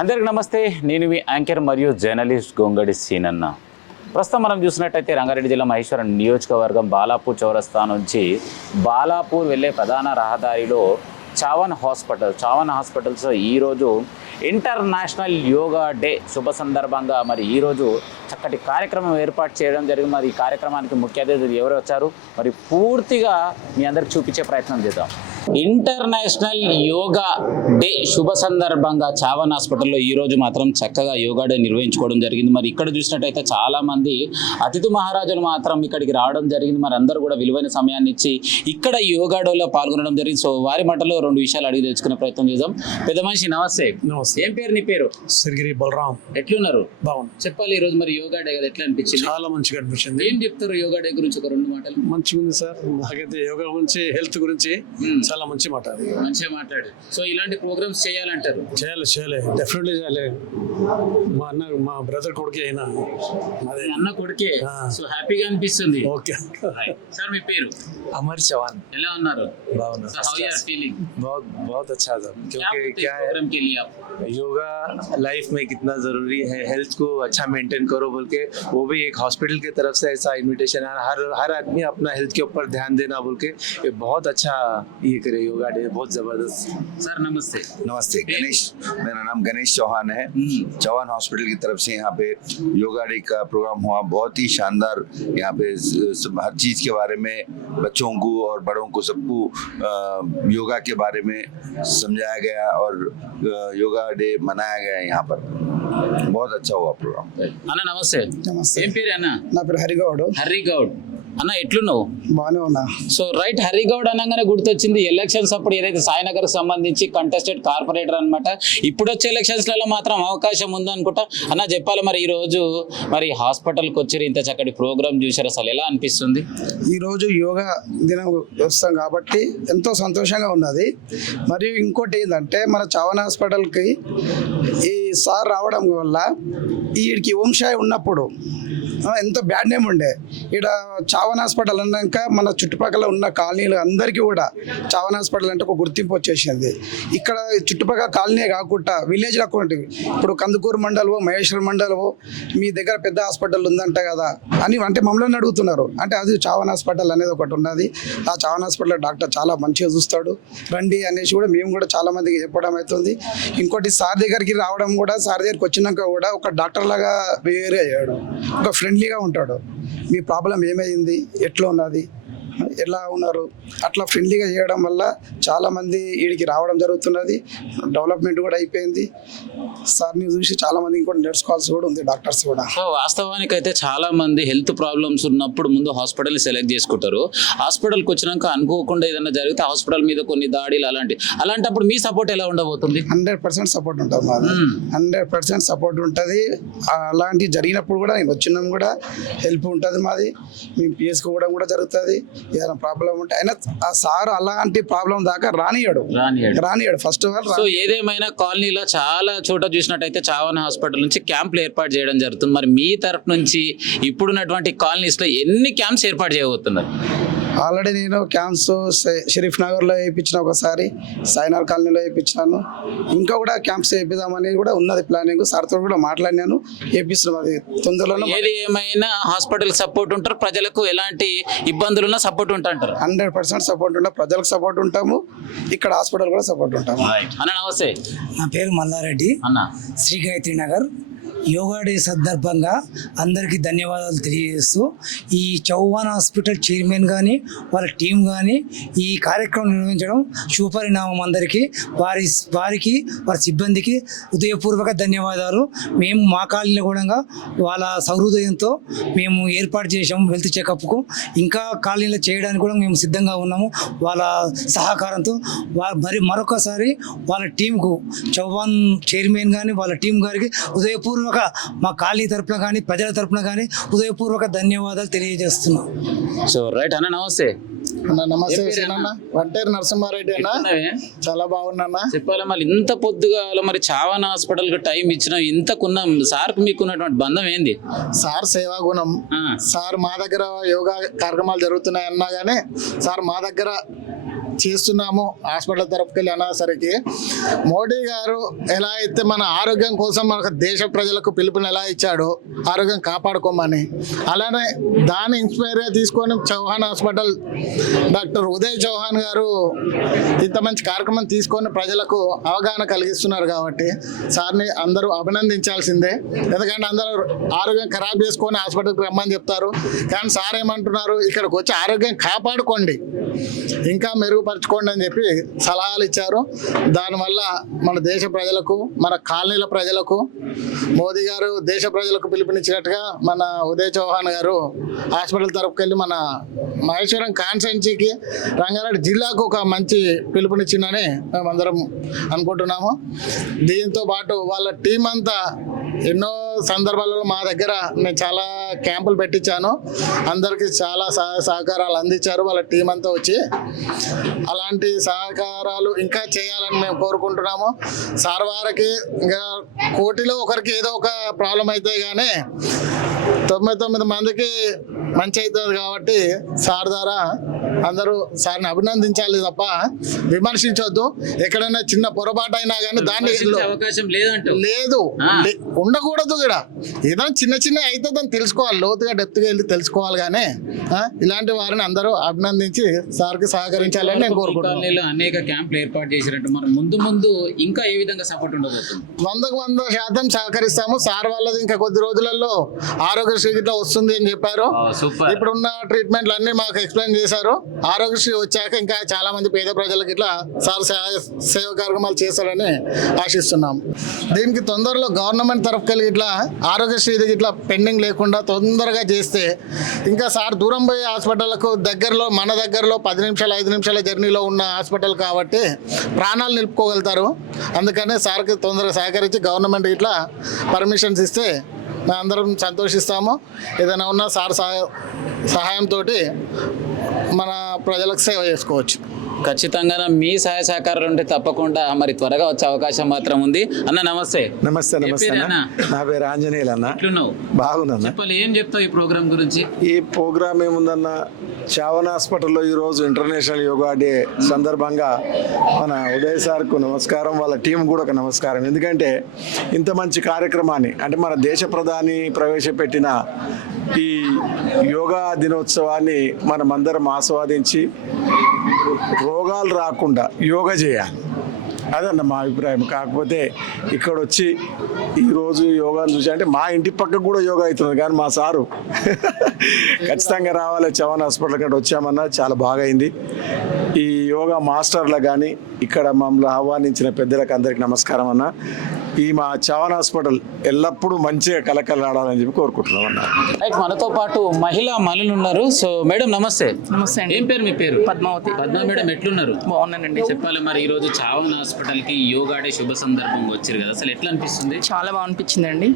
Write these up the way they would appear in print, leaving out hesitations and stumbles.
అందరికి నమస్తే. నేను మీ యాంకర్ మరియు జర్నలిస్ట్ గొంగడి సీనన్న. ప్రస్తుతం మనం చూసినట్టయితే రంగారెడ్డి జిల్లా మహేశ్వరం నియోజకవర్గం బాలాపూర్ చౌరస్తా నుంచి బాలాపూర్ వెళ్ళే ప్రధాన రహదారిలో చావన్ హాస్పిటల్స్ ఈరోజు ఇంటర్నేషనల్ యోగా డే శుభ సందర్భంగా మరి ఈరోజు చక్కటి కార్యక్రమం ఏర్పాటు చేయడం జరిగింది. మరి ఈ కార్యక్రమానికి ముఖ్య అతిథులు ఎవరు వచ్చారు మరి పూర్తిగా మీ అందరికి చూపించే ప్రయత్నం చేద్దాం. ఇంటర్నేషనల్ యోగా డే శుభ సందర్భంగా చావన్ హాస్పిటల్లో ఈరోజు మాత్రం చక్కగా యోగా డే నిర్వహించుకోవడం జరిగింది. మరి ఇక్కడ చూసినట్టయితే చాలామంది అతిథి మహారాజులు మాత్రం ఇక్కడికి రావడం జరిగింది. మరి అందరూ కూడా విలువైన సమయాన్ని ఇచ్చి ఇక్కడ యోగా డేలో పాల్గొనడం జరిగింది. సో వారి మాటలో రెండు విషయాలు అడిగి తెలుసుకునే ప్రయత్నం చేద్దాం. పెద్ద మనిషి నమస్తే. ఏం పేరు నీ పేరు? సిరిగిరి బలరాం. ఎట్లున్నారు? బాగుంది. చెప్పాలి, ఈ రోజు మరి యోగా డే కదా, ఎట్లా అనిపించింది? చాలా మంచిగా అనిపించింది. ఏం చెప్తారు యోగా డే గురించి ఒక రెండు మాటలు? మంచిగా ఉంది సార్. నాకైతే యోగా గురించి, హెల్త్ గురించి చాలా మంచి మాట. మంచిగా మాట్లాడు. సో ఇలాంటి ప్రోగ్రామ్స్ చేయాలంటారు? చేయాలి డెఫినెట్లీ చేయాలి. మా బ్రదర్ కొడుకే అయినా అన్న కొడుకే. సో హ్యాపీగా అనిపిస్తుంది. ఓకే సార్ మీ పేరు? अमर चौहान। ఎలా ఉన్నారు? भावना हाउ यू आर फीलिंग? बहुत अच्छा था, क्योंकि क्या है प्रोग्राम के लिए आप योगा लाइफ में कितना जरूरी है। हेल्थ को अच्छा मेंटेन करो बोल के वो भी एक हॉस्पिटल की तरफ से ऐसा इनविटेशन है। हर आदमी अपना हेल्थ के ऊपर ध्यान देना बोल के ये बहुत अच्छा ये करे योगा डे, बहुत जबरदस्त। सर नमस्ते। नमस्ते। गणेश, मेरा नाम गणेश चौहान है। चौहान हॉस्पिटल की तरफ से यहाँ पे योगा डे का प्रोग्राम हुआ, बहुत ही शानदार। यहाँ पे हर चीज के बारे में बच्चों को और बड़ों को सबको योगा के बारे में समझाया गया और योगा डे मनाया गया यहाँ पर। बहुत अच्छा हुआ प्रोग्राम। అన్న నమస్తే. నమస్తే. ఏం పేరు అన్న? నా పేరు హరిగౌడ్. హరిగౌడ్. అన్న ఎట్లున్నావు? బాగానే ఉన్నా. సో రైట్, హరిగౌడ్ అనగానే గుర్తొచ్చింది ఎలక్షన్స్ అప్పుడు ఏదైతే సాయినగర్ సంబంధించి కంటెస్టెడ్ కార్పొరేటర్ అనమాట. ఇప్పుడు వచ్చే ఎలక్షన్స్లలో మాత్రం అవకాశం ఉందనుకుంటా. అన్న చెప్పాలి, మరి ఈ రోజు మరి హాస్పిటల్కి వచ్చి ఇంత చక్కటి ప్రోగ్రామ్ చూసారు, అసలు ఎలా అనిపిస్తుంది? ఈరోజు యోగా దినం వస్తాం కాబట్టి ఎంతో సంతోషంగా ఉన్నది. మరియు ఇంకోటి ఏంటంటే మన చవన్ హాస్పిటల్కి ఈ సార్ రావడం వల్ల వీడికి వంశాయి ఉన్నప్పుడు ఎంతో బ్యాడ్ నేమ్ ఉండే. ఇక్కడ చావన్ హాస్పిటల్ అన్నాక మన చుట్టుపక్కల ఉన్న కాలనీలు అందరికీ కూడా చావన్ హాస్పిటల్ అంటే ఒక గుర్తింపు వచ్చేసింది. ఇక్కడ చుట్టుపక్కల కాలనీ కాకుండా విలేజ్లో ఇప్పుడు కందుకూరు మండలము, మహేశ్వరం మండలము, మీ దగ్గర పెద్ద హాస్పిటల్ ఉందంట కదా అని అంటే మమ్మల్ని అడుగుతున్నారు. అంటే అది చావన్ హాస్పిటల్ అనేది ఒకటి ఉన్నది. ఆ చావన్ హాస్పిటల్ డాక్టర్ చాలా మంచిగా చూస్తాడు, రండి అనేసి కూడా మేము కూడా చాలా మందికి చెప్పడం అవుతుంది. ఇంకోటి సార్ దగ్గరికి రావడం కూడా, సార్ దగ్గరికి వచ్చినాక కూడా ఒక డాక్టర్ లాగా బిహేవ్ అయ్యాడు, ఒక ఫ్రెండ్లీగా ఉంటాడు. మీ ప్రాబ్లం ఏమైంది, ఎట్లా ఉన్నది, ఎలా ఉన్నారు, అట్లా ఫ్రెండ్లీగా చేయడం వల్ల చాలామంది వీడికి రావడం జరుగుతున్నది. డెవలప్మెంట్ కూడా అయిపోయింది. సార్ని చూసి చాలామంది ఇంకోటి నేర్చుకోవాల్సి కూడా ఉంది, డాక్టర్స్ కూడా. సో వాస్తవానికి అయితే చాలా మంది హెల్త్ ప్రాబ్లమ్స్ ఉన్నప్పుడు ముందు హాస్పిటల్ని సెలెక్ట్ చేసుకుంటారు. హాస్పిటల్కి వచ్చినాక అనుకోకుండా ఏదైనా జరిగితే హాస్పిటల్ మీద కొన్ని దాడులు అలాంటప్పుడు మీ సపోర్ట్ ఎలా ఉండబోతుంది? 100% సపోర్ట్ ఉంటుంది మాది. 100% సపోర్ట్ ఉంటుంది. అలాంటి జరిగినప్పుడు కూడా నేను వచ్చినాం కూడా హెల్ప్ ఉంటుంది మాది. మేము పిఎస్కి కూడా జరుగుతుంది. ఏదైనా ప్రాబ్లం ఉంటే అయినా ఆ సార్ అలాంటి ప్రాబ్లం దాకా రానియాడు ఫస్ట్ ఆఫ్ ఆల్. సో ఏదేమైనా కాలనీలో చాలా చోట చూసినట్టయితే చావన్ హాస్పిటల్ నుంచి క్యాంపులు ఏర్పాటు చేయడం జరుగుతుంది. మరి మీ తరఫు నుంచి ఇప్పుడున్నటువంటి కాలనీస్ లో ఎన్ని క్యాంప్స్ ఏర్పాటు చేయబోతున్నారు? ఆల్రెడీ నేను క్యాంప్స్ షరీఫ్ నగర్లో వేయించిన, ఒకసారి సాయినగర్ కాలనీలో వేయించినాను. ఇంకా కూడా క్యాంప్స్ వేయిద్దామని కూడా ఉన్నది ప్లానింగ్. సార్తో కూడా మాట్లాడినాను, వేయిస్తున్నాం. అది తొందరలో. ఏది ఏమైనా హాస్పిటల్ సపోర్ట్ ఉంటారు, ప్రజలకు ఎలాంటి ఇబ్బందులున్నా సపోర్ట్ ఉంటారు. 100% సపోర్ట్ ఉంటాం. ప్రజలకు సపోర్ట్ ఉంటాము, ఇక్కడ హాస్పిటల్ కూడా సపోర్ట్ ఉంటాము. అన్న నమస్తే. నా పేరు మల్లారెడ్డి అన్న. శ్రీ గాయత్రి నగర్. యోగా డే సందర్భంగా అందరికీ ధన్యవాదాలు తెలియజేస్తూ ఈ చౌహాన్ హాస్పిటల్ చైర్మన్ కానీ వాళ్ళ టీం కానీ ఈ కార్యక్రమం నిర్వహించడం శుభపరిణామం. అందరికీ వారి సిబ్బందికి హృదయపూర్వక ధన్యవాదాలు. మేము మా కాలనీలో కూడా వాళ్ళ సహృదయంతో మేము ఏర్పాటు చేసాము హెల్త్ చెకప్కు. ఇంకా కాలనీలో చేయడానికి కూడా మేము సిద్ధంగా ఉన్నాము వాళ్ళ సహకారంతో. మరొకసారి వాళ్ళ టీంకు చౌహాన్ చైర్మన్ కానీ వాళ్ళ టీం గారికి హృదయపూర్వక మా కాలనీ తరపున కానీ ప్రజల తరపున కానీ హృదయపూర్వక ధన్యవాదాలు తెలియజేస్తున్నాం. సో రైట్ అన్న నమస్తే. నమస్తే వంటేరు నరసింహారెడ్డి అన్న. చాలా బాగున్నా. చెప్పాలి, మళ్ళీ ఇంత పొద్దుగాల మరి చావన్ హాస్పిటల్ కి టైం ఇచ్చిన ఇంతకున్న సార్ మీకున్నటువంటి బంధం ఏంది? సార్ సేవా గుణం. సార్ మా దగ్గర యోగా కార్యక్రమాలు జరుగుతున్నాయి అన్నా కానీ సార్ మా దగ్గర చేస్తున్నాము హాస్పిటల్ తరఫుకి వెళ్ళి అనేసరికి మోడీ గారు ఎలా అయితే మన ఆరోగ్యం కోసం మన దేశ ప్రజలకు పిలుపుని ఎలా ఇచ్చాడో ఆరోగ్యం కాపాడుకోమని, అలానే దాన్ని ఇన్స్పైర్గా తీసుకొని చౌహాన్ హాస్పిటల్ డాక్టర్ ఉదయ్ చౌహాన్ గారు ఇంత మంచి కార్యక్రమం తీసుకొని ప్రజలకు అవగాహన కలిగిస్తున్నారు కాబట్టి సార్ని అందరూ అభినందించాల్సిందే. ఎందుకంటే అందరూ ఆరోగ్యం ఖరాబ్ చేసుకొని హాస్పిటల్కి రమ్మని చెప్తారు, కానీ సార్ ఏమంటున్నారు, ఇక్కడికి వచ్చి ఆరోగ్యం కాపాడుకోండి, ఇంకా మెరుగుపరచుకోండి అని చెప్పి సలహాలు ఇచ్చారు. దానివల్ల మన దేశ ప్రజలకు, మన కాలనీల ప్రజలకు మోదీ గారు దేశ ప్రజలకు పిలుపునిచ్చినట్టుగా మన ఉదయ్ చౌహాన్ గారు హాస్పిటల్ తరపుకి వెళ్ళి మన మహేశ్వరం కాన్స్టిట్యున్సీకి, రంగారెడ్డి జిల్లాకు ఒక మంచి పిలుపునిచ్చిందని మేమందరం అనుకుంటున్నాము. దీంతో పాటు వాళ్ళ టీం అంతా ఎన్నో సందర్భాలలో మా దగ్గర నేను చాలా క్యాంపులు పెట్టించాను, అందరికీ చాలా సహకారాలు అందించారు వాళ్ళ టీం అంతా వచ్చి. అలాంటి సహకారాలు ఇంకా చేయాలని మేము కోరుకుంటున్నాము. సార్ వారికి ఇంకా కోటిలో ఒకరికి ఏదో ఒక ప్రాబ్లం అవుతాయి, కానీ 99 మందికి మంచి అవుతుంది కాబట్టి సార్ ద్వారా అందరూ సార్ని అభినందించాలి తప్ప విమర్శించొద్దు. ఎక్కడైనా చిన్న పొరపాటు అయినా కానీ దాన్ని అవకాశం లేదు, ఉండకూడదు. ఇక్కడ ఏదైనా చిన్న చిన్న అయితే దాన్ని తెలుసుకోవాలి, లోతుగా డెప్త్గా వెళ్ళి తెలుసుకోవాలి. కానీ ఇలాంటి వారిని అందరూ అభినందించి సార్కి సహకరించాలని నేను కోరుకుంటున్నాను. అనేక క్యాంపులు ఏర్పాటు చేసినట్టు మరి ముందు ఇంకా ఏ విధంగా సపోర్ట్ ఉండబోతుంది? 100% సహకరిస్తాము. సార్ వాళ్ళది ఇంకా కొద్ది రోజులలో ఆరోగ్యశ్రీ ఇట్లా వస్తుంది అని చెప్పారు. ఇప్పుడున్న ట్రీట్మెంట్లు అన్ని మాకు ఎక్స్ప్లెయిన్ చేశారు. ఆరోగ్యశ్రీ వచ్చాక ఇంకా చాలా మంది పేద ప్రజలకు ఇట్లా సార్ సేవ కార్యక్రమాలు చేస్తారని ఆశిస్తున్నాం. దీనికి తొందరలో గవర్నమెంట్ తరఫుకెళ్ళి ఇట్లా ఆరోగ్యశ్రీ ఇట్లా పెండింగ్ లేకుండా తొందరగా చేస్తే ఇంకా సార్ దూరం పోయే హాస్పిటల్కు దగ్గరలో, మన దగ్గరలో 10 నిమిషాలు 5 నిమిషాల జర్నీలో ఉన్న హాస్పిటల్ కాబట్టి ప్రాణాలు నిలుపుకోగలుగుతారు. అందుకనే సార్కి తొందరగా సహకరించి గవర్నమెంట్ ఇట్లా పర్మిషన్స్ ఇస్తే మేము అందరం సంతోషిస్తాము. ఏదైనా ఉన్నా సార్ సహాయంతో మన ప్రజలకు సేవ చేసుకోవచ్చు. ఖచ్చితంగా మీ సహాయ సహకారాలు ఉంటే తప్పకుండా మరి త్వరగా వచ్చే అవకాశం మాత్రం ఉంది. అన్న నమస్తే. నమస్తే అన్న. నా పేరు ఆంజనేయులు అన్న. బాగున్నా. ఏం చెప్తావు ఈ ప్రోగ్రామ్ గురించి? ఈ ప్రోగ్రామ్ ఏముందన్న, చావన్ హాస్పిటల్లో ఈరోజు ఇంటర్నేషనల్ యోగా డే సందర్భంగా మన ఉదయ్ సార్కు నమస్కారం, వాళ్ళ టీం కూడా ఒక నమస్కారం. ఎందుకంటే ఇంత మంచి కార్యక్రమాన్ని, అంటే మన దేశ ప్రధాని ప్రవేశపెట్టిన ఈ యోగా దినోత్సవాన్ని మనమందరం ఆస్వాదించి రోగాలు రాకుండా యోగా చేయాలి, అదన్న మా అభిప్రాయం. కాకపోతే ఇక్కడ వచ్చి ఈరోజు యోగాను చూసి, అంటే మా ఇంటి పక్కకు కూడా యోగా అవుతుంది, కానీ మా సారు ఖచ్చితంగా రావాలి చవన్ హాస్పిటల్ కంటే వచ్చామన్నా చాలా బాగా అయింది. ఈ యోగా మాస్టర్లకు కానీ ఇక్కడ మమ్మల్ని ఆహ్వానించిన పెద్దలకు అందరికి నమస్కారం అన్న. ఈ మా చవన్ హాస్పిటల్ ఎల్లప్పుడూ మంచిగా కలకలాడాలని చెప్పి కోరుకుంటున్నాం అన్న. రైట్, మనతో పాటు మహిళా మనులు ఉన్నారు. సో మేడం నమస్తే. నమస్తే అండి. ఏం పేరు మీ పేరు? పద్మావతి. పద్మా మేడం ఎట్లున్నారు? బాగున్నానండి. చెప్పాలి, మరి ఈ రోజు చావన్ హాస్పిటల్ కి యోగా డే శుభ సందర్భంగా వచ్చారు కదా, అసలు ఎట్లా అనిపిస్తుంది? చాలా బాగా అనిపించిందండి,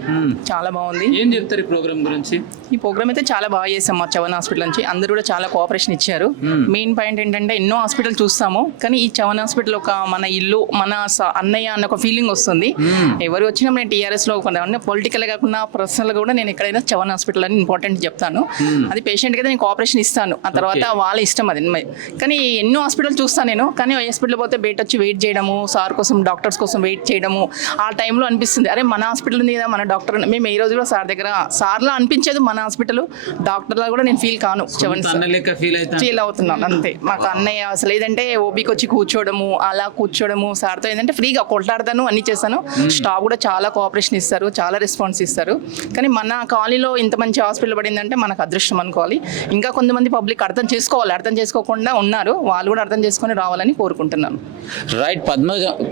చాలా బాగుంది. ఏం చెప్తారు ఈ ప్రోగ్రామ్ గురించి? ఈ ప్రోగ్రామ్ అయితే చాలా బాగా చేసాం మా చవన్ హాస్పిటల్ నుంచి. అందరూ కూడా చాలా కోఆపరేషన్ ఇచ్చారు. మెయిన్ పాయింట్ ఏంటంటే ఎన్నో హాస్పిటల్ చూస్తాము, కానీ ఈ చవన్ హాస్పిటల్ ఒక మన ఇల్లు, మన అన్నయ్య అన్న ఒక ఫీలింగ్ వస్తుంది. ఎవరు వచ్చినా నేను టీఆర్ఎస్ లో పొలిటికల్ కాకుండా పర్సనల్ కూడా నేను ఎక్కడైనా చవన్ హాస్పిటల్ అని ఇంపార్టెంట్ చెప్తాను. అది పేషెంట్ కదా నేను కోఆపరేషన్ ఇస్తాను, ఆ తర్వాత వాళ్ళ ఇష్టం అది. కానీ ఎన్నో హాస్పిటల్ చూస్తాను నేను, కానీ హాస్పిటల్ పోతే బయట వచ్చి వెయిట్ చేయడము, సార్ కోసం డాక్టర్స్ కోసం వెయిట్ చేయడము, ఆ టైంలో అనిపిస్తుంది అరే మన హాస్పిటల్ ఉంది కదా, మన డాక్టర్. మేము ఈ రోజు కూడా సార్ దగ్గర సార్లా అనిపించేది మన హాస్పిటల్, డాక్టర్లా కూడా నేను ఫీల్ కాను, ఫీల్ అవుతున్నాను అంతే. మాకు అన్నయ్య అసలు ఏదంటే ఓపీకి వచ్చి కూర్చోవడము, అలా కూర్చోవడము, సార్తో ఏంటంటే ఫ్రీగా కొట్లాడతాను, అన్ని చేస్తాను. స్టాఫ్ కూడా చాలా కోఆపరేషన్ ఇస్తారు, చాలా రెస్పాన్స్ ఇస్తారు. కానీ మన కాలనీలో ఇంత మంచి హాస్పిటల్ పడిందంటే మనకు అదృష్టం అనుకోవాలి. ఇంకా కొంతమంది పబ్లిక్ అర్థం చేసుకోవాలి, అర్థం చేసుకోకుండా ఉన్నారు, వాళ్ళు కూడా అర్థం చేసుకొని రావాలని కోరుకుంటున్నాను. రైట్,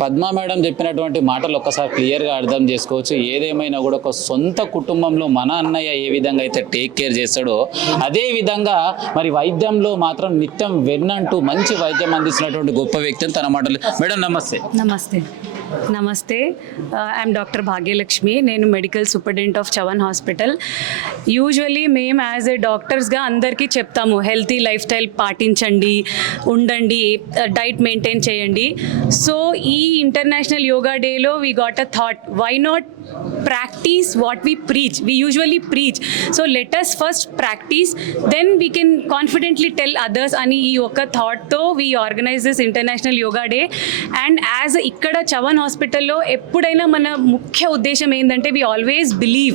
పద్మా మేడం చెప్పినటువంటి మాటలు ఒక్కసారి క్లియర్గా అర్థం చేసుకోవచ్చు. ఏదేమైనా కూడా ఒక సొంత కుటుంబంలో మన అన్నయ్య ఏ విధంగా అయితే టేక్ కేర్ చేస్తాడో అదే విధంగా మరి వైద్యంలో మాత్రం నిత్యం వెన్నంటూ మంచి వైద్యం అందిస్తున్నటువంటి గొప్ప వ్యక్తి తన మాటలు. మేడం నమస్తే. నమస్తే, ఐఎమ్ డాక్టర్ భాగ్యలక్ష్మి. నేను medical superintendent of Chavan hospital. Usually మేము యాజ్ ఏ డాక్టర్స్గా అందరికీ చెప్తాము, హెల్తీ లైఫ్ స్టైల్ పాటించండి, ఉండండి, డైట్ మెయింటైన్ చేయండి. సో ఈ ఇంటర్నేషనల్ యోగా డేలో we got a thought, why not practice what we preach. We usually preach. So let us first practice, then we can confidently tell others ani ee oka thought to we organize this International Yoga Day. And as ikkada Chavan Hospital lo eppudaina mana mukhya uddesham endante we always believe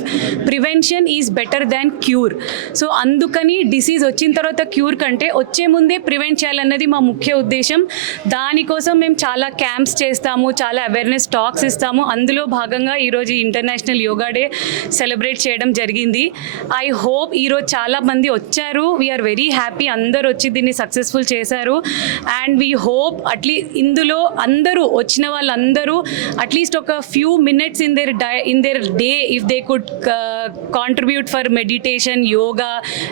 prevention is better than cure. So andukani disease వచ్చిన తర్వాత cure కంటే వచ్చే ముందే prevent చేయాలన్నది మా ముఖ్య ఉద్దేశం. దానికోసం మేము చాలా క్యాంప్స్ చేస్తాము, చాలా అవేర్నెస్ టాక్స్ ఇస్తాము. అందులో భాగంగా ఈరోజు ఇంటర్నేషనల్ యోగా డే సెలబ్రేట్ చేయడం జరిగింది. ఐ హోప్ ఈరోజు చాలా మంది వచ్చారు. వీఆర్ వెరీ హ్యాపీ అందరూ వచ్చి దీన్ని సక్సెస్ఫుల్ చేశారు. అండ్ వీ హోప్ ఇందులో అందరూ వచ్చిన వాళ్ళందరూ అట్లీస్ట్ ఒక few minutes in their day if they could contribute for meditation, yoga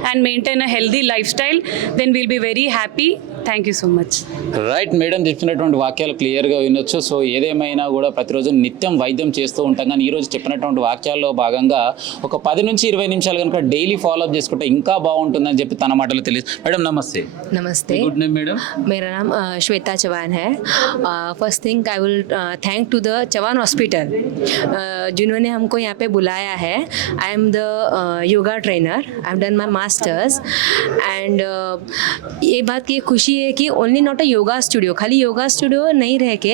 and maintain a healthy life style, then will be very happy. Thank you so much. Right madam చెప్పినటువంటి వాక్యాలు క్లియర్గా వినొచ్చు. So ఏదేమైనా కూడా ప్రతిరోజు నిత్యం వైద్యం చేస్తూ ఉంటాం, కానీ ఈరోజు చెప్పినటువంటి వాక్యాల్లో భాగంగా ఒక 10 నుంచి 20 నిమిషాలు కనుక డైలీ ఫాలోఅప్ చేసుకుంటే ఇంకా బాగుంటుందని చెప్పి తన మాటలు తెలియదు. మేడం నమస్తే. नमस्ते, గుడ్ నేమ్ మేడం? मेरा नाम श्वेता चौहान है. First thing I will thank to the Chauhan hospital जिन्होंने हमको यहाँ पे बुलाया है. I am the yoga trainer, I am done my masters and ये बात की खुशी है कि only not a yoga studio, खाली योगा स्टूडियो नहीं रह के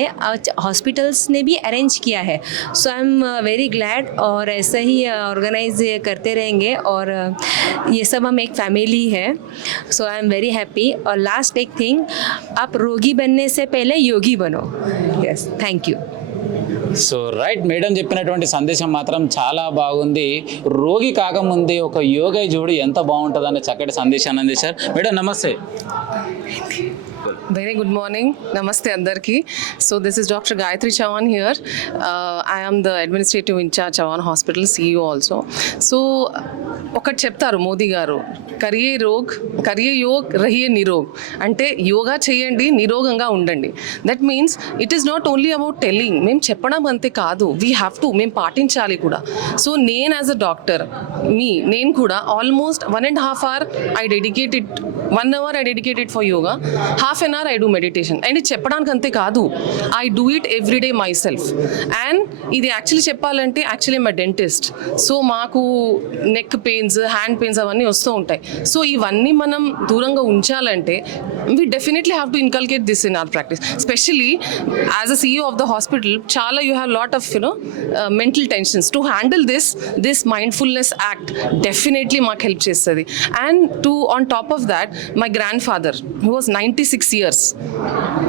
हॉस्पिटल्स ने भी अरेंज किया है. सो आई एम वेरी ग्लैड और ऐसा ही ऑर्गेनाइज करते रहेंगे और ये सब हम एक फैमिली है. सो आई एम वेरी हैप्पी. और लास्ट एक थिंग, आप रोगी बनने से पहले योगी बनो. Yes, thank you. So right madam చెప్పినటువంటి సందేశం మాత్రం చాలా బాగుంది. రోగి కాకముందే ఒక యోగా చూడు ఎంత బాగుంటుందనే చక్కటి సందేశాన్ని అందించారు. మేడం నమస్తే. Very good morning. Namaste andarki. So this is Dr. Gayatri Chauhan here. I am the administrative in charge Chauhan Hospital, CEO also. So ఒకటి చెప్తారు మోదీ గారు, కరియే యోగ్ రహియే నిరోగ్. అంటే యోగా చేయండి, నిరోగంగా ఉండండి. That means it is not only about telling, మేము చెప్పడం అంతే కాదు, వీ హ్యావ్ టు, మేము పాటించాలి కూడా. సో నేను యాజ్ అ డాక్టర్ నేను కూడా almost 1.5 hour I dedicated, 1 hour I dedicated for yoga, half an hour I do meditation. And ఇది చెప్పడానికి అంతే కాదు, I do it every day my self. And ఇది యాక్చువల్లీ చెప్పాలంటే యాక్చువల్లీ మై డెంటిస్ట్. సో మాకు neck pains, hand pains అవన్నీ వస్తూ ఉంటాయి. సో ఇవన్నీ మనం దూరంగా ఉంచాలంటే we definitely have to inculcate this in our practice. Specially as a CEO of the hospital చాలా you have lot of mental tensions. To handle this mindfulness act definitely మాకు help చేస్తుంది. And on top of that my grand father he was 96 years.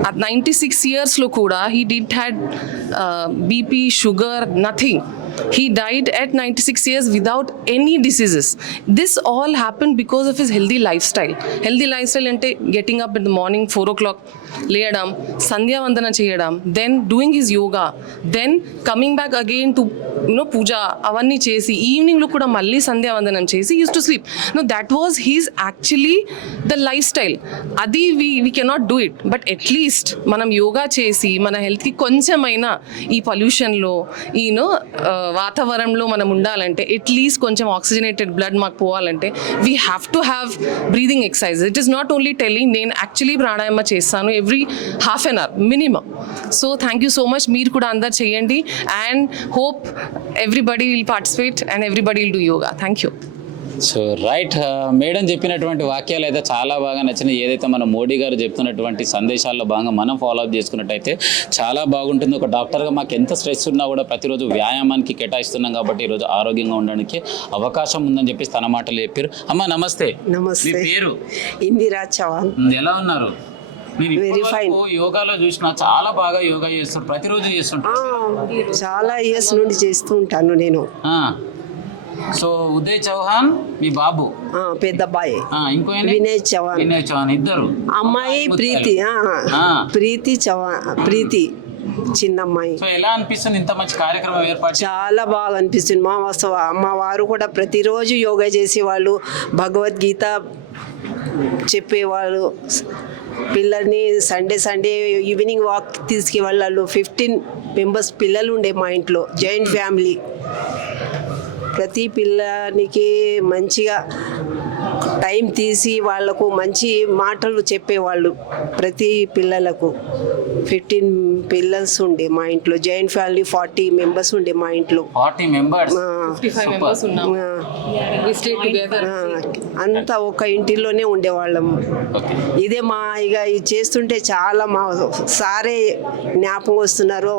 At 96 years lo kuda he didn't had BP, sugar, nothing. He died at 96 years without any diseases. This all happened because of his healthy lifestyle. Healthy lifestyle ante getting up in the morning 4 o'clock, leyadam, sandhya vandana cheyadam, then doing his yoga, then coming back again to puja avanni chesi, evening lo kuda malli sandhya vandanam chesi he used to sleep. No, that was his actually the lifestyle. Adi we cannot do it, but at least manam yoga chesi mana health ki konchamaina ee pollution lo వాతావరణంలో మనం ఉండాలంటే at least కొంచెం oxygenated blood మాకు పోవాలంటే we have to have breathing exercise. It is not only telling, నేను actually pranayama చేస్తాను every half an hour minimum. So thank you so much. మీరు కూడా అందరు చేయండి and hope everybody will participate and everybody will do yoga. Thank you. So right madam చెప్పినటువంటి వాక్యాలు అయితే చాలా బాగా నచ్చినాయి. ఏదైతే మన మోడీ గారు చెప్తున్నటువంటి సందేశాల్లో భాగంగా మనం ఫాలోఅప్ చేసుకున్నట్టయితే చాలా బాగుంటుంది. ఒక డాక్టర్గా మాకు ఎంత స్ట్రెస్ ఉన్నా కూడా ప్రతిరోజు వ్యాయామానికి కేటాయిస్తున్నాం కాబట్టి ఈరోజు ఆరోగ్యంగా ఉండడానికి అవకాశం ఉందని చెప్పి తన మాటలు చెప్పారు. అమ్మ నమస్తే. నమస్తే. మీ పేరు? ఇందిరా చౌహాన్. ఎలా ఉన్నారు? Very fine. యోగాలో చూసినా చాలా బాగా యోగా చేస్తారు, ప్రతిరోజు చేస్తుంటారు. చాలా ఇయర్స్ నుండి చేస్తూ ఉంటాను నేను. సో ఉదయ్ చౌహాన్ మీ బాబు, పెద్ద అబ్బాయి ఇంకో వినయ్ చౌహాన్, ఇద్దరు. అమ్మాయి ప్రీతి చౌహాన్, ప్రీతి చిన్నమ్మాయి. సో ఎలా అనిపిస్తుంది ఇంత మంచి కార్యక్రమం ఏర్పాటు? చాలా బాగా అనిపిస్తుంది. మా వారు కూడా ప్రతిరోజు యోగా చేసేవాళ్ళు, భగవద్గీత చెప్పేవాళ్ళు, పిల్లల్ని సండే ఈవినింగ్ వాక్ తీసుకెళ్ళాళ్ళు. 15 members పిల్లలు ఉండే మా ఇంట్లో, జాయింట్ ఫ్యామిలీ. ప్రతి పిల్లానికి మంచిగా టైం తీసి వాళ్ళకు మంచి మాటలు చెప్పేవాళ్ళు. ప్రతి పిల్లలకు 15 పిల్లర్స్ ఉండే మా ఇంట్లో. జాయింట్ ఫ్యామిలీ 40 మెంబర్స్ ఉండే మా ఇంట్లో. 40 మెంబర్స్. 55 members ఉన్నాం. We stay together. అంతా ఒక ఇంటిలోనే ఉండేవాళ్ళం. ఇదే మా ఇక ఇది చేస్తుంటే చాలా మా సారే జ్ఞాపకం వస్తున్నారు.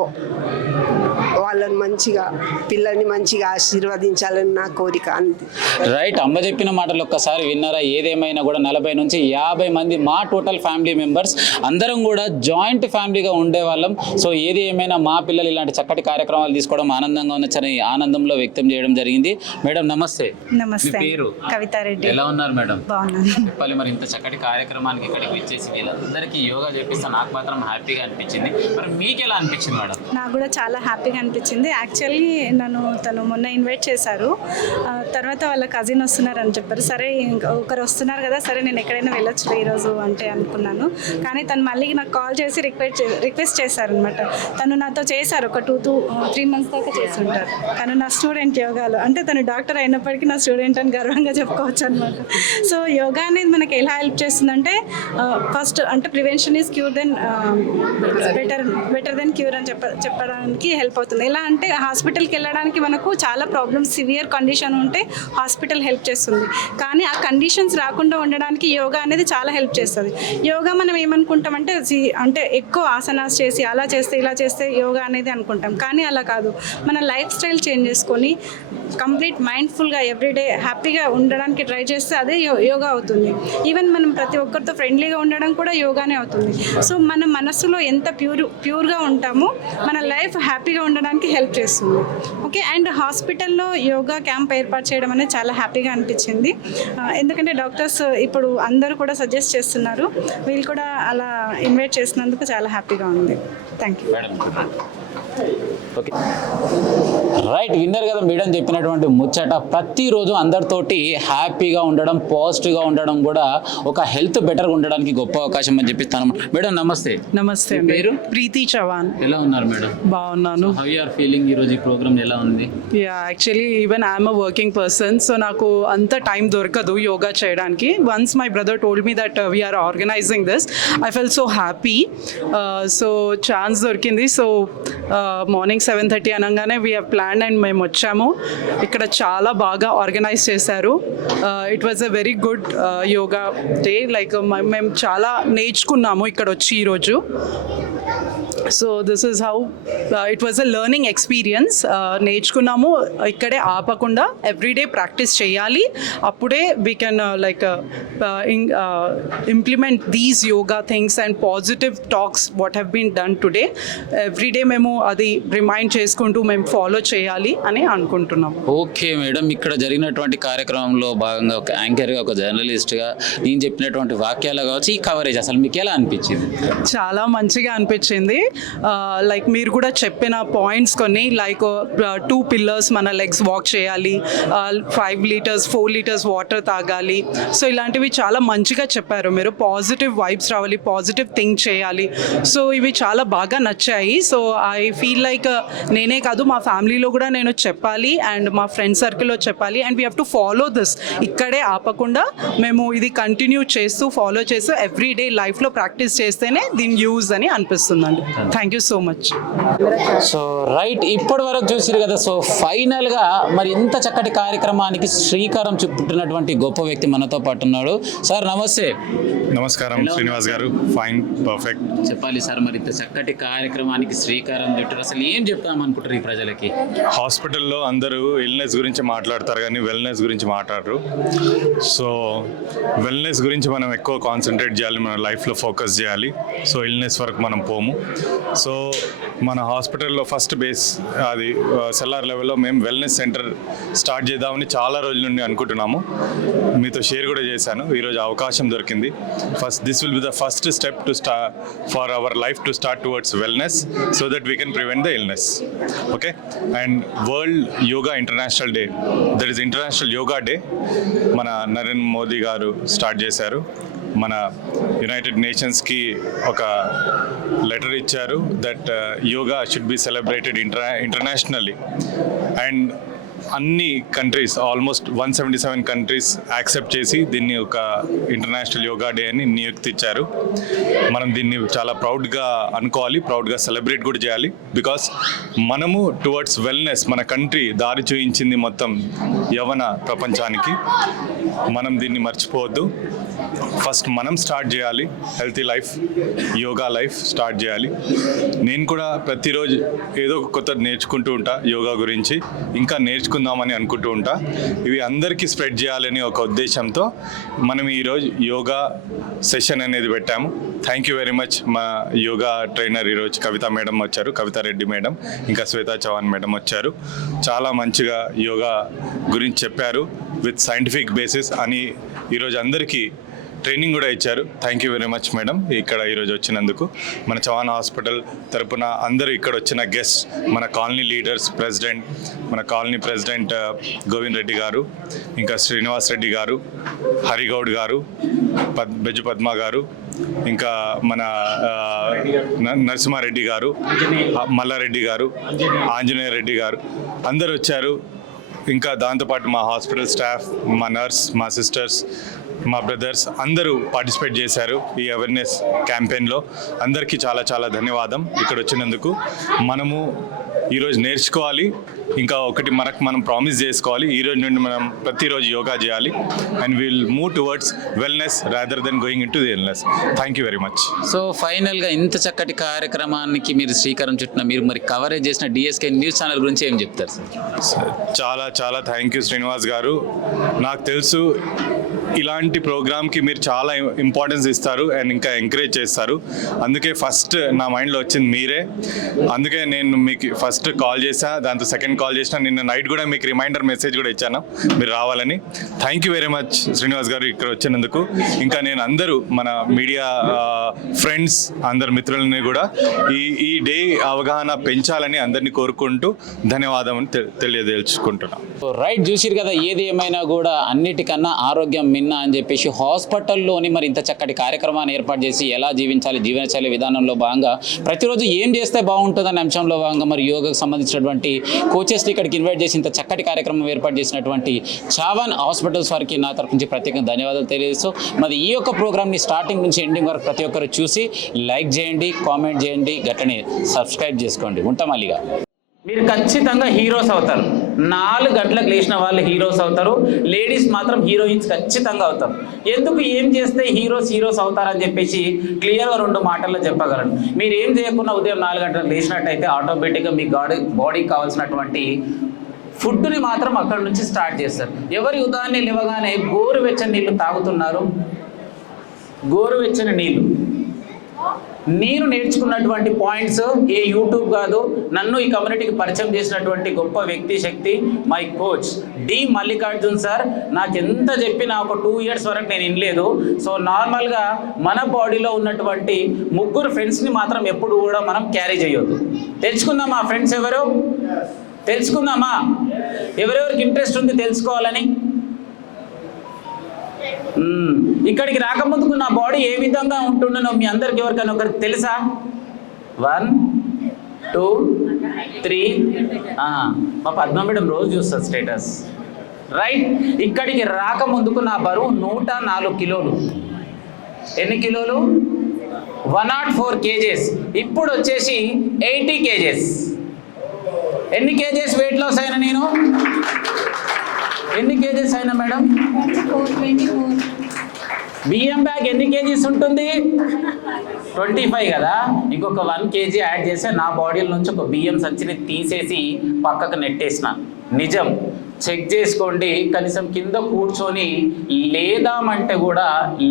వాళ్ళని మంచిగా పిల్లల్ని మంచిగా ఆశీర్వదించాలని నా కోరిక. అంతే. రైట్, అమ్మ చెప్పిన మాటలు ఒక్కసారి విన్నారా? ఏదేమైనా కూడా 40 నుంచి 50 మంది మా టోటల్ ఫ్యామిలీ మెంబర్స్ అందరం కూడా జాయింట్ ఫ్యామిలీగా ఉండేవాళ్ళం. సో ఏది ఏమైనా మా పిల్లలు ఇలాంటి చక్కటి కార్యక్రమాలు తీసుకోవడం ఆనందంగా ఉన్నచ్చని ఆనందంలో వ్యక్తం చేయడం జరిగింది. మేడం నమస్తే. నమస్తే. మీ పేరు? కవితారెడ్డి. ఎలా ఉన్నారు మేడం? బాగున్నాను. చెప్పాలి, మరి ఇంత చక్కటి కార్యక్రమానికి ఇక్కడికి వచ్చేసి వీళ్ళందరికీ యోగా చేపిస్తే నాకు మాత్రం హ్యాపీగా అనిపించింది. మరి మీకు ఎలా అనిపించింది మేడం? నాకు కూడా చాలా హ్యాపీగా అనిపించింది. యాక్చువల్లీ తను మొన్న ఇన్వైట్ చేశారు. తర్వాత వాళ్ళ కజిన్ వస్తున్నారని చెప్పారు. సరే ఇంకా ఒకరు వస్తున్నారు కదా, సరే నేను ఎక్కడైనా వెళ్ళొచ్చు ఈరోజు అంటే అనుకున్నాను. కానీ తను మళ్ళీ నాకు కాల్ చేసి రిక్వెస్ట్ చేశారనమాట. తను నాతో చేశారు ఒక 2-3 months దాకా చేస్తుంటారు. తను నా స్టూడెంట్ యోగాలో. అంటే తను డాక్టర్ అయినప్పటికీ నా స్టూడెంట్ అని గర్వంగా చెప్పుకోవచ్చు అనమాట. సో యోగా అనేది మనకి ఎలా హెల్ప్ చేస్తుందంటే ఫస్ట్ అంటే prevention is cure then better then cure అని చెప్పడానికి హెల్ప్ అవుతుంది. ఎలా అంటే హాస్పిటల్కి వెళ్ళడానికి మనకు చాలా ప్రాబ్లమ్స్, సివియర్ కండిషన్ ఉంటే హాస్పిటల్ హెల్ప్ చేస్తుంది. కానీ ఆ కండిషన్స్ రాకుండా ఉండడానికి యోగా అనేది చాలా హెల్ప్ చేస్తుంది. యోగా మనం ఏమనుకుంటామంటే అంటే ఎక్కువ ఆసనాస్ చేసి అలా చేస్తే ఇలా చేస్తే యోగా అనేది అనుకుంటాం. కానీ అలా కాదు. మన లైఫ్ స్టైల్ చేంజ్ చేసుకొని కంప్లీట్ మైండ్ఫుల్గా ఎవ్రీడే హ్యాపీగా ఉండడానికి ట్రై చేస్తే అదే యోగా అవుతుంది. ఈవెన్ మనం ప్రతి ఒక్కరితో ఫ్రెండ్లీగా ఉండడం కూడా యోగానే అవుతుంది. సో మన మనసులో ఎంత ప్యూర్గా ఉంటామో మన లైఫ్ హ్యాపీగా ఉండడానికి హెల్ప్ చేస్తుంది. ఓకే. అండ్ హాస్పిటల్లో యోగా క్యాంప్ ఏర్పాటు చేయడం అనేది చాలా హ్యాపీగా అనిపించింది. ఎందుకంటే డాక్టర్స్ ఇప్పుడు అందరూ కూడా సజెస్ట్ చేస్తున్నారు. వీళ్ళు కూడా అలా ఇన్వైట్ చేసినందుకు చాలా హ్యాపీగా ఉంది. Thank you. Okay right, winner కదా మేడం చెప్పినటువంటి ముచ్చట. ప్రతిరోజు అందరితోటి హ్యాపీగా ఉండడం, పాజిటివ్గా ఉండడం కూడా ఒక హెల్త్ బెటర్గా ఉండడానికి గొప్ప అవకాశం అని చెప్పిస్తాను. మేడం నమస్తే. నమస్తే. పేరు? ప్రీతి చవాన్. ఎలా ఉన్నారు మేడం? బాగున్నాను. How you are feeling? ఈరోజు ఈ ప్రోగ్రామ్ ఎలా ఉంది? Actually even I'm a working person, so నాకు అంత టైం దొరకదు యోగా చేయడానికి. Once my brother told me that we're organizing this, I fell so happy. So chance దొరికింది. సో మార్నింగ్ 7:30 అనగానే వీ హ్యావ్ ప్లాన్ అండ్ మేము వచ్చాము. ఇక్కడ చాలా బాగా ఆర్గనైజ్ చేశారు. It was a very good yoga day. Like మేము చాలా నేర్చుకున్నాము ఇక్కడ వచ్చి ఈరోజు. So this is how it was a learning experience. నేర్చుకున్నాము. ఇక్కడే ఆపకుండా ఎవ్రీడే ప్రాక్టీస్ చేయాలి. అప్పుడే we can like implement these yoga things and positive talks what have been done today. Everyday మేము అది రిమైండ్ చేసుకుంటూ మేము ఫాలో చేయాలి అని అనుకుంటున్నాం. ఓకే మేడం, ఇక్కడ జరిగినటువంటి కార్యక్రమంలో భాగంగా ఒక యాంకర్గా, ఒక జర్నలిస్ట్గా నేను చెప్పినటువంటి వాక్యాలు కావచ్చు, ఈ కవరేజ్ అసలు మీకు ఎలా అనిపించింది? చాలా మంచిగా అనిపించింది. లైక్ మీరు కూడా చెప్పిన పాయింట్స్ కొన్ని, లైక్ 2 pillars మన లెగ్స్ వాక్ చేయాలి, 5 liters 4 liters వాటర్ తాగాలి. సో ఇలాంటివి చాలా మంచిగా చెప్పారు మీరు. పాజిటివ్ వైబ్స్ రావాలి, పాజిటివ్ థింక్ చేయాలి. సో ఇవి చాలా బాగా నచ్చాయి. సో ఐ ఫీల్ లైక్ నేనే కాదు మా ఫ్యామిలీలో కూడా నేను చెప్పాలి అండ్ మా ఫ్రెండ్ సర్కిల్లో చెప్పాలి. And we have to follow this. ఇక్కడే ఆపకుండా మేము ఇది కంటిన్యూ చేస్తూ ఫాలో చేస్తూ ఎవ్రీడే లైఫ్లో ప్రాక్టీస్ చేస్తేనే దీని యూజ్ అని అనిపిస్తుందండి. Thank you so much. So right, ఇప్పటి వరకు చూసిరు కదా. సో ఫైనల్గా మరి ఇంత చక్కటి కార్యక్రమానికి శ్రీకారం చుట్టున్నటువంటి గొప్ప వ్యక్తి మనతో పాటు ఉన్నాడు. సార్ నమస్తే. నమస్కారం శ్రీనివాస్ గారు. Fine, perfect. చెప్పాలి సార్, మరి ఇంత చక్కటి కార్యక్రమానికి శ్రీకారం చుట్టారు. అసలు ఏం చెప్తాం అనుకుంటారు ఈ ప్రజలకి? హాస్పిటల్లో అందరూ ఇల్నెస్ గురించి మాట్లాడతారు కానీ వెల్నెస్ గురించి మాట్లాడరు. సో వెల్నెస్ గురించి మనం ఎక్కువ కాన్సన్ట్రేట్ చేయాలి, మన లైఫ్లో ఫోకస్ చేయాలి. సో ఇల్నెస్ వరకు మనం పోము. సో మన హాస్పిటల్లో ఫస్ట్ బేస్ అది సెల్లార్ లెవెల్లో మేము వెల్నెస్ సెంటర్ స్టార్ట్ చేద్దామని చాలా రోజుల నుండి అనుకుంటున్నాము. మీతో షేర్ కూడా చేశాను. ఈరోజు అవకాశం దొరికింది. This will be the first step to for our life to start towards wellness so that we can prevent the illness. Okay. And world yoga international day, that is international yoga day, మన నరేంద్ర మోదీ గారు start చేశారు. మన United నేషన్స్కి ఒక letter ఇచ్చారు that yoga should be celebrated internationally. And అన్ని countries almost 177 countries accept చేసి దీన్ని ఒక ఇంటర్నేషనల్ యోగా డే అని నియుక్తిచ్చారు. మనం దీన్ని చాలా ప్రౌడ్గా అనుకోవాలి, ప్రౌడ్గా సెలబ్రేట్ కూడా చేయాలి. బికాస్ మనము టువర్డ్స్ వెల్నెస్ మన కంట్రీ దారి చూయించింది మొత్తం యవ్వన ప్రపంచానికి. మనం దీన్ని మర్చిపోవద్దు. ఫస్ట్ మనం స్టార్ట్ చేయాలి, healthy life, yoga life start చేయాలి. నేను కూడా ప్రతిరోజు ఏదో ఒక కొత్త నేర్చుకుంటూ ఉంటా యోగా గురించి, ఇంకా నేర్చుకుందామని అనుకుంటూ ఉంటా. ఇవి అందరికీ స్ప్రెడ్ చేయాలని ఒక ఉద్దేశంతో మనం ఈరోజు యోగా సెషన్ అనేది పెట్టాము. Thank you very much. మా యోగా ట్రైనర్ ఈరోజు కవిత మేడం వచ్చారు, కవిత రెడ్డి మేడం, ఇంకా శ్వేతా చవాన్ మేడం వచ్చారు. చాలా మంచిగా యోగా గురించి చెప్పారు విత్ సైంటిఫిక్ బేసిస్ అని ఈరోజు అందరికీ ట్రైనింగ్ కూడా ఇచ్చారు. Thank you very much madam ఇక్కడ ఈరోజు వచ్చినందుకు. మన చవాన్ హాస్పిటల్ తరపున అందరూ ఇక్కడ వచ్చిన గెస్ట్, మన కాలనీ లీడర్స్, ప్రెసిడెంట్, మన కాలనీ ప్రెసిడెంట్ గోవింద్ రెడ్డి గారు, ఇంకా శ్రీనివాస్ రెడ్డి గారు, హరిగౌడ్ గారు, బెజ్జు పద్మ గారు, ఇంకా మన నరసింహారెడ్డి గారు, మల్లారెడ్డి గారు, ఆంజనేయ రెడ్డి గారు అందరూ వచ్చారు. ఇంకా దాంతోపాటు మా హాస్పిటల్ స్టాఫ్, మా నర్స్, మా సిస్టర్స్, మా బ్రదర్స్ అందరూ పార్టిసిపేట్ చేశారు ఈ అవేర్నెస్ క్యాంపెయిన్లో. అందరికీ చాలా చాలా ధన్యవాదం ఇక్కడ వచ్చినందుకు. మనము ఈరోజు నేర్చుకోవాలి, ఇంకా ఒకటి మనం ప్రామిస్ చేసుకోవాలి, ఈరోజు నుండి మనం ప్రతిరోజు యోగా చేయాలి. And will move towards wellness rather than going in to the illness. Thank you very much. So ఫైనల్గా ఇంత చక్కటి కార్యక్రమానికి మీరు శ్రీకారం చుట్టిన, మీరు మరి కవరేజ్ చేసిన డిఎస్కే న్యూస్ ఛానల్ గురించి ఏం చెప్తారు సార్? చాలా చాలా థ్యాంక్ యూ శ్రీనివాస్ గారు. నాకు తెలుసు ఇలాంటి ప్రోగ్రామ్కి మీరు చాలా ఇంపార్టెన్స్ ఇస్తారు అండ్ ఇంకా ఎంకరేజ్ చేస్తారు. అందుకే ఫస్ట్ నా మైండ్లో వచ్చింది మీరే. అందుకే నేను మీకు ఫస్ట్ కాల్ చేశా, దాంతో సెకండ్ కాల్ చేసిన, నిన్న నైట్ కూడా మీకు రిమైండర్ మెసేజ్ కూడా ఇచ్చాను మీరు రావాలని. Thank you very much Srinivas గారు ఇక్కడ వచ్చినందుకు. ఇంకా నేను అందరూ మన మీడియా ఫ్రెండ్స్ అందరు మిత్రులని కూడా ఈ డే అవగాహన పెంచాలని అందరినీ కోరుకుంటూ ధన్యవాదం తెలియదలుచుకుంటున్నాను. రైట్, చూసిరు కదా, ఏది ఏమైనా కూడా అన్నిటికన్నా ఆరోగ్యం మిన్నా అని చెప్పేసి హాస్పిటల్లోని మరి ఇంత చక్కటి కార్యక్రమాన్ని ఏర్పాటు చేసి ఎలా జీవించాలి, జీవనశైలి విధానంలో భాగంగా ప్రతిరోజు ఏం చేస్తే బాగుంటుందనే అంశంలో భాగంగా మరి యోగాకు సంబంధించినటువంటి కోచెస్ని ఇక్కడికి ఇన్వైట్ చేసి ఇంత చక్కటి కార్యక్రమం ఏర్పాటు చేసినటువంటి చావన్ హాస్పిటల్స్ వారికి నా తరఫు నుంచి ప్రత్యేకంగా ధన్యవాదాలు తెలియజేస్తూ మరి ఈ యొక్క ప్రోగ్రామ్ని స్టార్టింగ్ నుంచి ఎండింగ్ వరకు ప్రతి ఒక్కరు చూసి లైక్ చేయండి, కామెంట్ చేయండి, గట్టని సబ్స్క్రైబ్ చేసుకోండి. ఉంటాం మళ్ళీగా. మీరు ఖచ్చితంగా హీరోస్ అవుతారు. 4 గంటలకు లేచిన వాళ్ళు హీరోస్ అవుతారు. లేడీస్ మాత్రం హీరోయిన్స్ ఖచ్చితంగా అవుతారు. ఎందుకు, ఏం చేస్తే హీరోస్ అవుతారని చెప్పేసి క్లియర్గా 2 మాటల్లో చెప్పగలను. మీరు ఏం చేయకుండా ఉదయం 4 గంటలకు లేచినట్టయితే ఆటోమేటిక్గా మీ బాడీకి కావాల్సినటువంటి ఫుడ్ని మాత్రం అక్కడ నుంచి స్టార్ట్ చేస్తారు. ఎవరి ఉదయాన్నే లేవగానే గోరువెచ్చని నీళ్ళు తాగుతున్నారు? గోరువెచ్చని నీళ్ళు. నేను నేర్చుకున్నటువంటి పాయింట్స్ ఏ యూట్యూబ్ కాదు, నన్ను ఈ కమ్యూనిటీకి పరిచయం చేసినటువంటి గొప్ప వ్యక్తి శక్తి my coach D Mallikarjun sir. నాకు ఎంత చెప్పినా ఒక 2 ఇయర్స్ వరకు నేను వినలేదు. సో నార్మల్గా మన బాడీలో ఉన్నటువంటి 3 ఫ్రెండ్స్ని మాత్రం ఎప్పుడు కూడా మనం క్యారీ చేయొద్దు. తెలుసుకుందామా ఫ్రెండ్స్ ఎవరు? తెలుసుకుందామా ఎవరెవరికి ఇంట్రెస్ట్ ఉంది తెలుసుకోవాలని? ఇక్కడికి రాకముందుకు నా బాడీ ఏ విధంగా ఉంటుండనో మీ అందరికి ఎవరికైనా ఒకరికి తెలుసా? 1 2 3 మా పద్మ మేడం రోజు చూస్తారు స్టేటస్. రైట్, ఇక్కడికి రాకముందుకు నా బరువు 104 కిలోలు. ఎన్ని కిలోలు? 104 kgs. ఇప్పుడు వచ్చేసి 80 kgs. ఎన్ని కేజెస్ వెయిట్ లాస్ అయినా నేను? ఎన్ని కేజెస్ అయినా మేడం? 24. బియ్యం బ్యాగ్ ఎన్ని కేజీస్ ఉంటుంది? 25 కదా. ఇంకొక 1 kg యాడ్ చేస్తే నా బాడీల నుంచి ఒక బియ్యం సంచిని తీసేసి పక్కకు నెట్టేసిన. నిజం, చెక్ చేసుకోండి. కనీసం కింద కూర్చొని లేదామంటే కూడా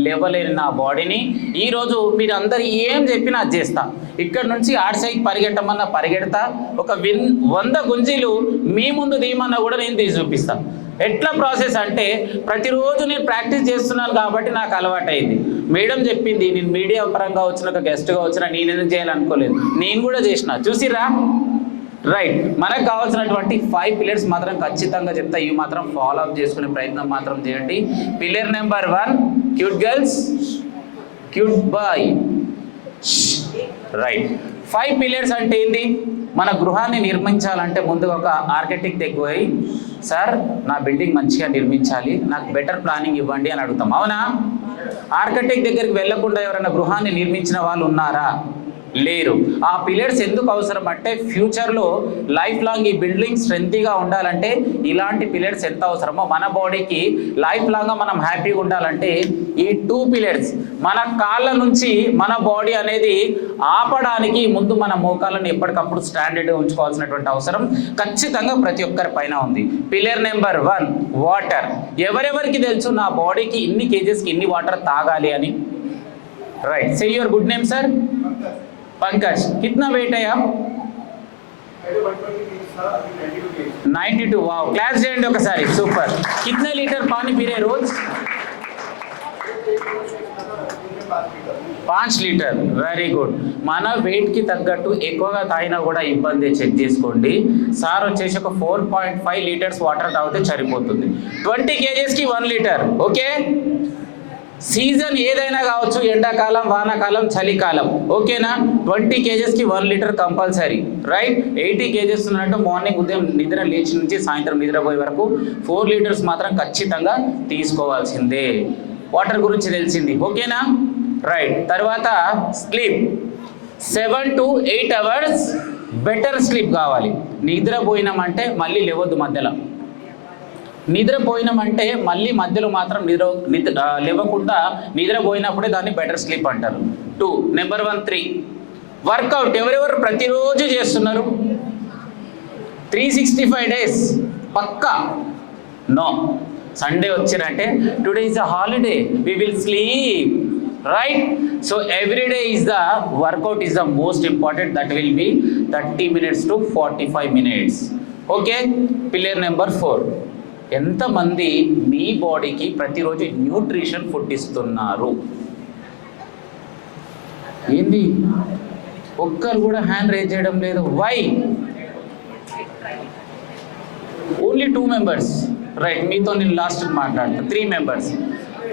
లేవలేని నా బాడీని ఈరోజు మీరు అందరు ఏం చెప్పినా అది చేస్తా. ఇక్కడ నుంచి ఆర్ట్ సైడ్ పరిగెట్టమన్నా పరిగెడతా. ఒక 100 గుంజీలు మీ ముందు తీయమన్నా కూడా నేను తీసి చూపిస్తాను. ఎట్లా ప్రాసెస్ అంటే ప్రతిరోజు నేను ప్రాక్టీస్ చేస్తున్నాను కాబట్టి నాకు అలవాటు అయింది. మేడం చెప్పింది, నేను మీడియా పరంగా వచ్చిన ఒక గెస్ట్గా వచ్చినా నేను ఎందుకు చేయాలనుకోలేదు, నేను కూడా చేసిన. చూసిరా? రైట్, మనకు కావాల్సినటువంటి 5 పిల్లర్స్ మాత్రం ఖచ్చితంగా చెప్తా. ఇవి మాత్రం ఫాలో అప్ చేసుకునే ప్రయత్నం మాత్రం చేయండి. Pillar number 1, cute girls, cute boy. Right, 5 pillars అంటే ఏంటి? మన గృహాన్ని నిర్మించాలంటే ముందుగా ఒక ఆర్కిటెక్ట్ దగ్గర పోయి సార్ నా బిల్డింగ్ మంచిగా నిర్మించాలి, నాకు బెటర్ ప్లానింగ్ ఇవ్వండి అని అడుగుతాం. అవునా? ఆర్కిటెక్ట్ దగ్గరికి వెళ్లకుండా ఎవరైనా గృహాన్ని నిర్మించిన వాళ్ళు ఉన్నారా? లేరు. ఆ పిల్లర్స్ ఎందుకు అవసరం అంటే ఫ్యూచర్లో లైఫ్ లాంగ్ ఈ బిల్డింగ్ స్ట్రెంతీగా ఉండాలంటే ఇలాంటి పిల్లర్స్ ఎంత అవసరమో మన బాడీకి లైఫ్ లాంగ్గా మనం హ్యాపీగా ఉండాలంటే ఈ 2 పిల్లర్స్ మన కాళ్ళ నుంచి మన బాడీ అనేది ఆపడానికి ముందు మన మోకాళ్ళను ఎప్పటికప్పుడు స్టాండర్డ్గా ఉంచుకోవాల్సినటువంటి అవసరం ఖచ్చితంగా ప్రతి ఒక్కరి పైన ఉంది. Pillar number 1 water. ఎవరెవరికి తెలుసు నా బాడీకి ఇన్ని కేజెస్కి ఇన్ని వాటర్ తాగాలి అని? Right, say your good name sir. Pankaj, कितना वेट है आप? 92. वाओ, क्लास చేయండి ఒకసారి. సూపర్. कितने लीटर पानी पी रहे रोज? 5 లీటర్. Very good. మన వెయిట్కి తగ్గట్టు ఎక్కువగా తాగినా కూడా ఇబ్బంది, చెక్ చేసుకోండి. సార్ వచ్చేసి ఒక 4.5 లీటర్స్ వాటర్ తాగితే సరిపోతుంది. 20 కేజెస్కి 1 లీటర్. ఓకే, సీజన్ ఏదైనా కావచ్చు, ఎండాకాలం, వానాకాలం, చలికాలం. ఓకేనా? 20 కేజెస్కి 1 లీటర్ కంపల్సరీ. రైట్. 80 కేజెస్ ఉన్నట్టు మార్నింగ్ ఉదయం నిద్ర లేచి నుంచి సాయంత్రం నిద్రపోయే వరకు 4 లీటర్స్ మాత్రం ఖచ్చితంగా తీసుకోవాల్సిందే. వాటర్ గురించి తెలిసింది. ఓకేనా? రైట్. తర్వాత sleep. 7 to 8 hours better sleep కావాలి. నిద్రపోయినామంటే మళ్ళీ లేవద్దు మధ్యలో. నిద్రపోయినామంటే మళ్ళీ మధ్యలో మాత్రం లేవకుండా నిద్రపోయినప్పుడే దాన్ని బెటర్ స్లీప్ అంటారు. 2. Number 1 3 workout. ఎవరెవరు ప్రతిరోజు చేస్తున్నారు? 365 డేస్ పక్కా? నో. సండే వచ్చిరంటే today is a holiday, we will sleep. Right. So every day is the workout is the most important. That will be 30 minutes to 45 minutes. Okay. Pillar number 4. ఎంతమంది మీ బాడీకి ప్రతిరోజు nutrition food ఇస్తున్నారు? ఏంది ఒక్కరు కూడా hand raise చేయడం లేదు? Why? Only 2 members. Right, మీతో నేను లాస్ట్ మాట్లాడతా. 3 members.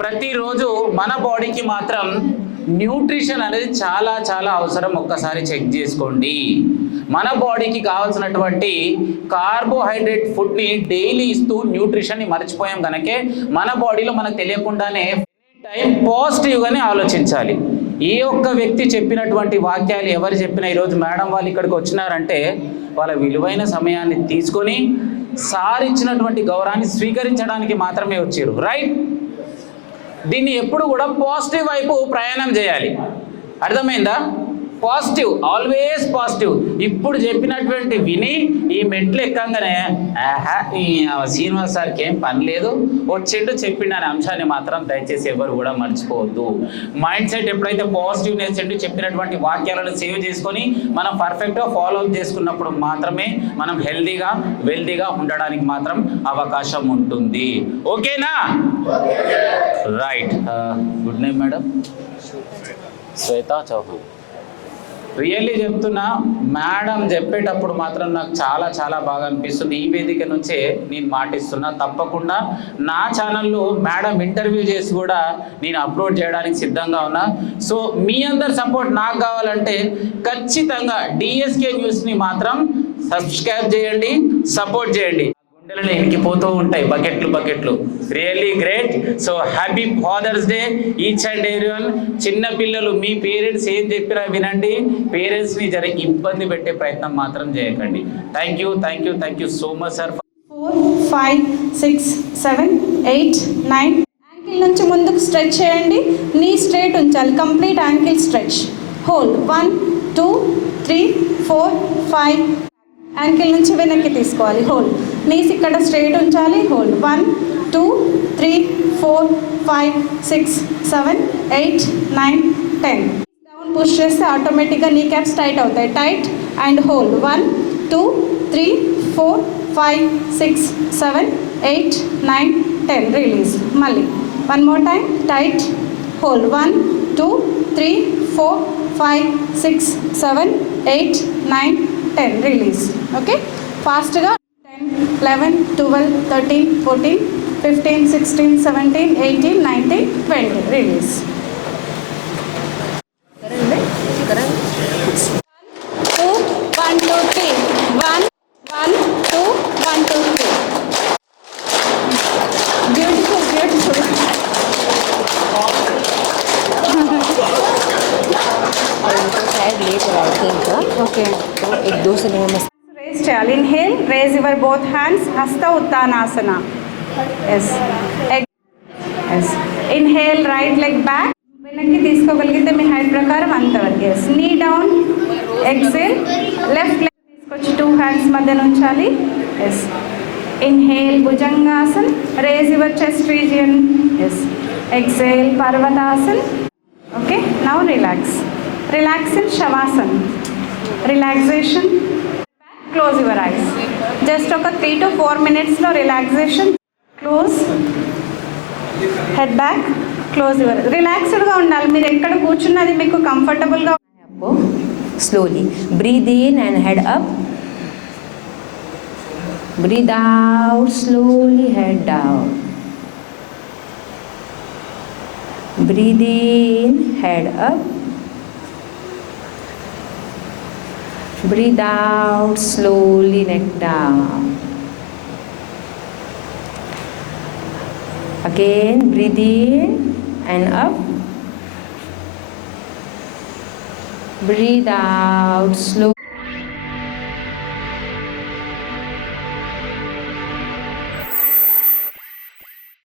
ప్రతిరోజు మన బాడీకి మాత్రం న్యూట్రిషన్ అనేది చాలా చాలా అవసరం. ఒక్కసారి చెక్ చేసుకోండి. మన బాడీకి కావాల్సినటువంటి కార్బోహైడ్రేట్ ఫుడ్ని డైలీ ఇస్తూ న్యూట్రిషన్ని మర్చిపోయాం కనుకే మన బాడీలో మనకు తెలియకుండానే టైం పాజిటివ్గానే ఆలోచించాలి. ఏ ఒక్క వ్యక్తి చెప్పినటువంటి వాక్యాలు ఎవరు చెప్పినా ఈరోజు మేడం వాళ్ళు ఇక్కడికి వచ్చినారంటే వాళ్ళ విలువైన సమయాన్ని తీసుకొని సార్ ఇచ్చినటువంటి గౌరవాన్ని స్వీకరించడానికి మాత్రమే వచ్చారు. రైట్. దీన్ని ఎప్పుడు కూడా పాజిటివ్ వైపు ప్రయాణం చేయాలి. అర్థమైందా? Positive, always positive. ఇప్పుడు చెప్పినటువంటి విని ఈ మెట్లు ఎక్కంగానే ఈ శ్రీనివాస్ సార్కి ఏం పని లేదు, వచ్చిండు చెప్పిండు అనే అంశాన్ని మాత్రం దయచేసి ఎవరు కూడా మర్చిపోవద్దు. మైండ్ సెట్ ఎప్పుడైతే పాజిటివ్నెస్ ఉండి చెప్పినటువంటి వాక్యాలను సేవ్ చేసుకొని మనం పర్ఫెక్ట్గా ఫాలో అప్ చేసుకున్నప్పుడు మాత్రమే మనం హెల్దీగా వెల్దీగా ఉండడానికి మాత్రం అవకాశం ఉంటుంది. ఓకేనా? Right. Good night madam. Shweta Chauhan. Really చెప్తున్నా, మేడం చెప్పేటప్పుడు మాత్రం నాకు చాలా చాలా బాగా అనిపిస్తుంది. ఈ వేదిక నుంచే నేను మాటిస్తున్నా, తప్పకుండా నా ఛానల్లో మేడం ఇంటర్వ్యూ చేసి కూడా నేను అప్లోడ్ చేయడానికి సిద్ధంగా ఉన్నా. సో మీ అందరి సపోర్ట్ నాకు కావాలంటే ఖచ్చితంగా డిఎస్కే న్యూస్ని మాత్రం సబ్స్క్రైబ్ చేయండి, సపోర్ట్ చేయండి. గుండెలను ఎనికిపోతూ ఉంటాయి బకెట్లు. Really great. So happy father's day each and everyone. చిన్న పిల్లలు మీ పేరెంట్స్ ఏం చెప్పినా వినండి. పేరెంట్స్ని జర ఇబ్బంది పెట్టే ప్రయత్నం మాత్రం చేయకండి. Thank you so much sir. 4 5 6 7 8 9. Ankle నుంచి ముందుకు స్ట్రెచ్ చేయండి. నీ స్ట్రైట్ ఉంచాలి. Complete ankle stretch. Hold 1 2 3 4 5. Ankle నుంచి వెనక్కి తీసుకోవాలి. హోల్డ్. నీస్ ఇక్కడ స్ట్రైట్ ఉంచాలి. హోల్డ్ 1 2 3 4 5 6 7 8 9 10. డౌన్ పుష్ చేస్తే ఆటోమేటిక్గా నీ క్యాప్స్ టైట్ అవుతాయి. Tight and hold 1 2 3 4 5 6 7 8 9 10. రిలీజ్. మళ్ళీ 1 more time. Tight. Hold 1 2 3 4 5 6 7 8 9 10. Release. Okay, ఫాస్ట్గా 10 11 12 13 14 15 16 17 18 19 20. రిలీజ్. 2 1 2 3 शायद लेट है आई थिंक ఓకే तो एक दो से मैं రేస్ చేయాలి. Inhale, raise your both hands, హస్త ఉత్తానాసన. Yes yes. Inhale, right leg back, వెనక్కి తీసుకోగలిగితే మీ హైట్ ప్రకారం అంతవరకు. ఎస్. నీ డౌన్, ఎక్సేల్, లెఫ్ట్ లెగ్ తీసుకొచ్చి 2 హ్యాండ్స్ మధ్య ఉంచాలి. ఎస్. ఇన్హేల్, భుజంగాసన్, raise your chest region. Yes. Exhale, పర్వతాసన్. Okay, now relax. Relax in శవాసన్. Relaxation. Close your eyes. Just ఒక 3 to 4 minutesలో relaxation. Close, head back, close your. రిలాక్స్డ్గా ఉండాలి. మీరు ఎక్కడ కూర్చున్నది మీకు కంఫర్టబుల్గా. आपको slowly breathe in and head up, breathe out slowly, head down, breathe in, head up, breathe out slowly, neck down. Again, breathe in and up, breathe out slowly.